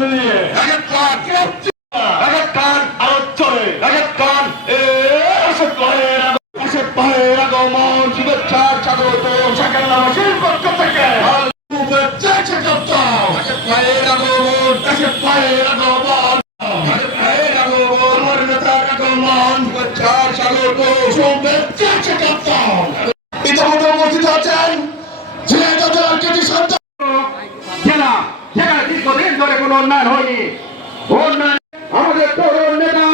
মিলিয়ে চার চাদর তো সাকের নাম শিল্প থেকে। পিতামাতা উপস্থিত আছেন। যে তাদের আজকে সন্তান দীর্ঘদিন ধরে কোনো উন্নয়ন হয়নি। উন্নয়ন আমাদের তরুণ নেতা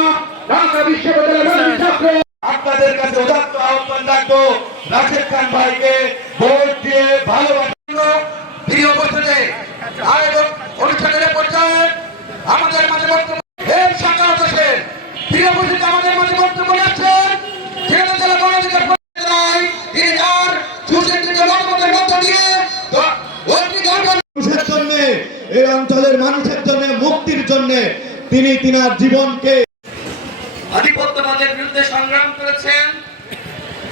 ঢাকা বিশ্ববিদ্যালয়ের ছাত্র। আপনাদের কাছে উদাত্ত আহ্বান রাখব রাশেদ খান ভাইকে ভোট দিয়ে ভালোবাসা প্রিয় বছরে আয়োজক অনুষ্ঠানের এই অঞ্চলের মানুষের জন্য মুক্তির জন্য তিনি তিনার জীবনকে আধিপত্যবাদের বিরুদ্ধে সংগ্রাম করেছেন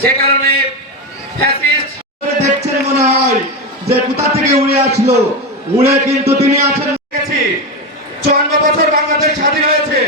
যে কারণে ফ্যাসিস্ট দেখছেন মনে হয় যে কোথা থেকে উড়ে আসলো। উড়ে কিন্তু তিনি আছেন দেখেছি। চুয়ান্ন বছর বাংলাদেশ স্বাধীন হয়েছে।